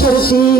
por.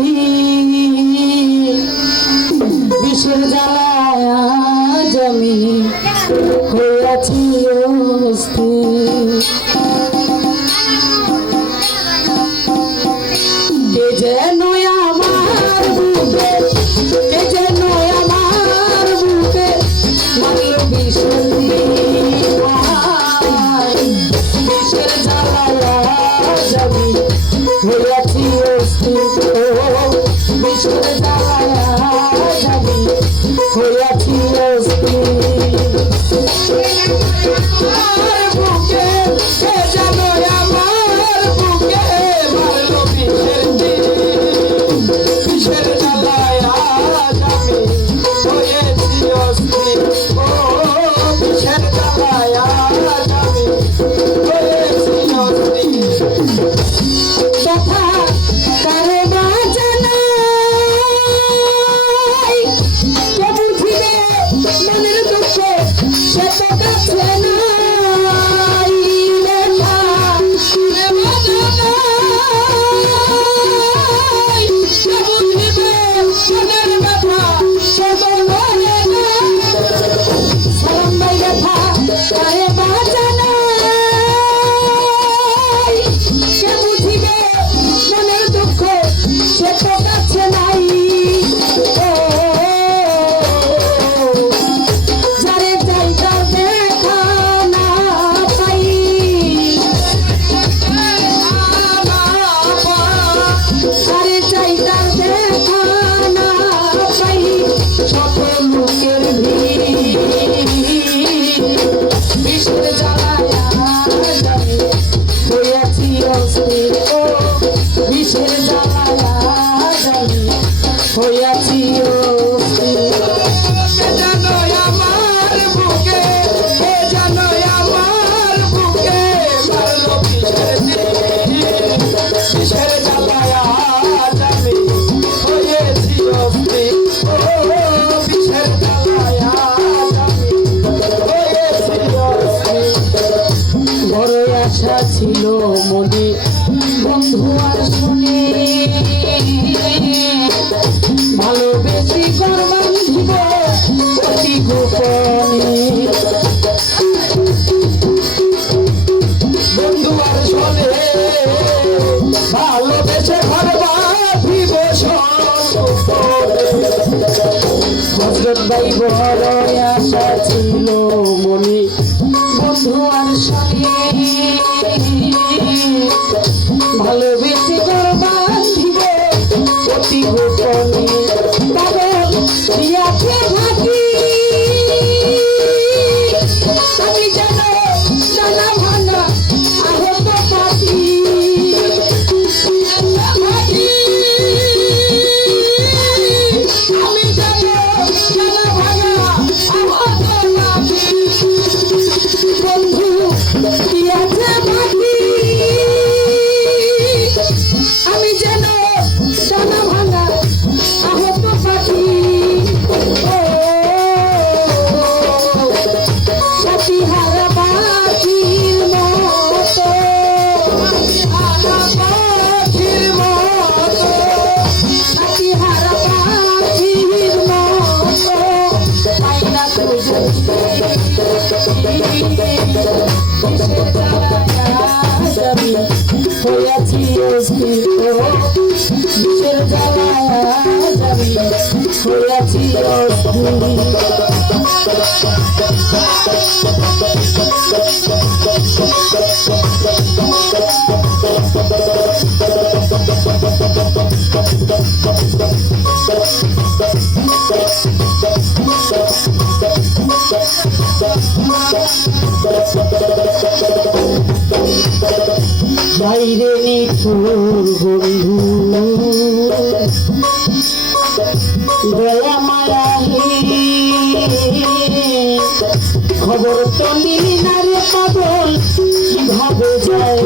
বন্ধু আর সাথে ভালোবেসে বন্ধু দয়া মায়া খবর তো নিলি না কীভাবে যাই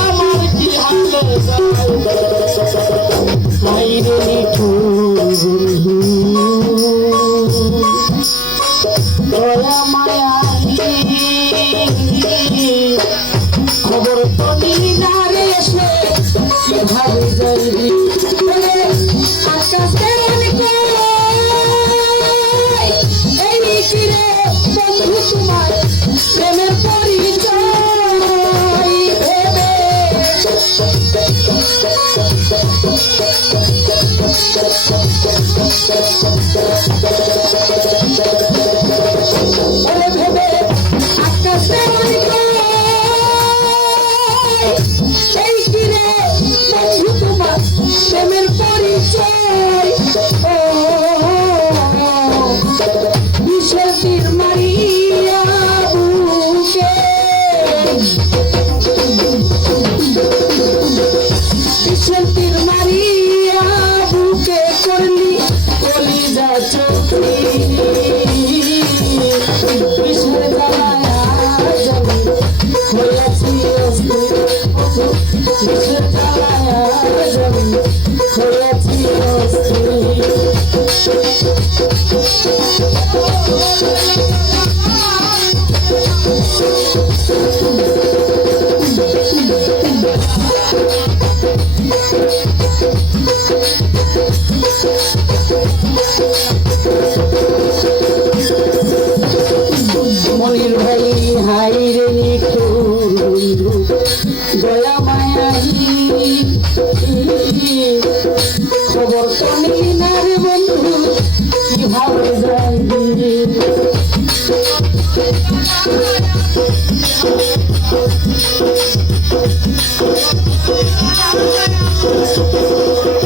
আমার কি হাল যাই ফিরে বন্ধু তোমার প্রেমের পরিচয়। ভেবে মনির ভাই, হাই রে নিঠুর বন্ধু দয়া মায়াহি খবর শুনি না রে বন্ধু, কি ভাবে যায়? Thank you.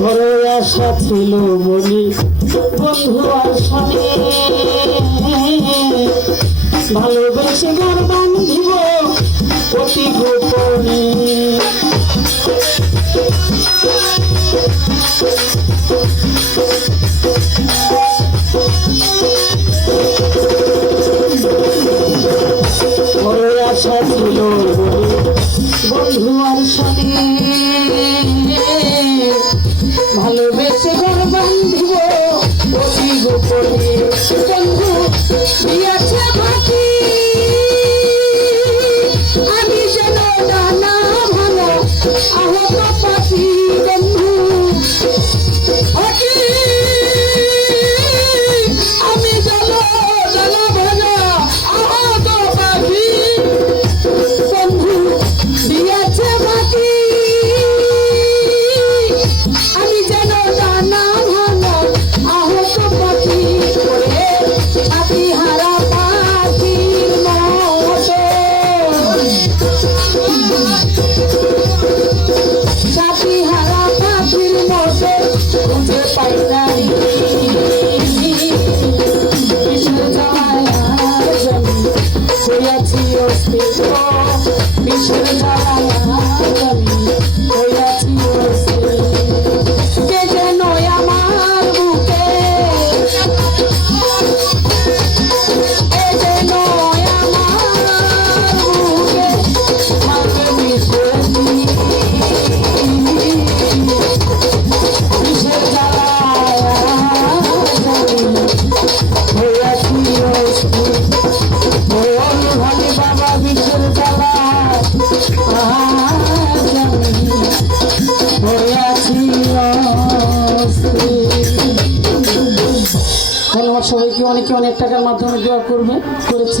ঘরে আশা ছিল বলি, বন্ধু আর ভালোবেসে ঘর বান্ধিব অতি গোপনে। ঘরে আশা ছিল বন্ধু আর সামনে Oh. অনেক টাকার মাধ্যমে দোয়া করবে করেছে।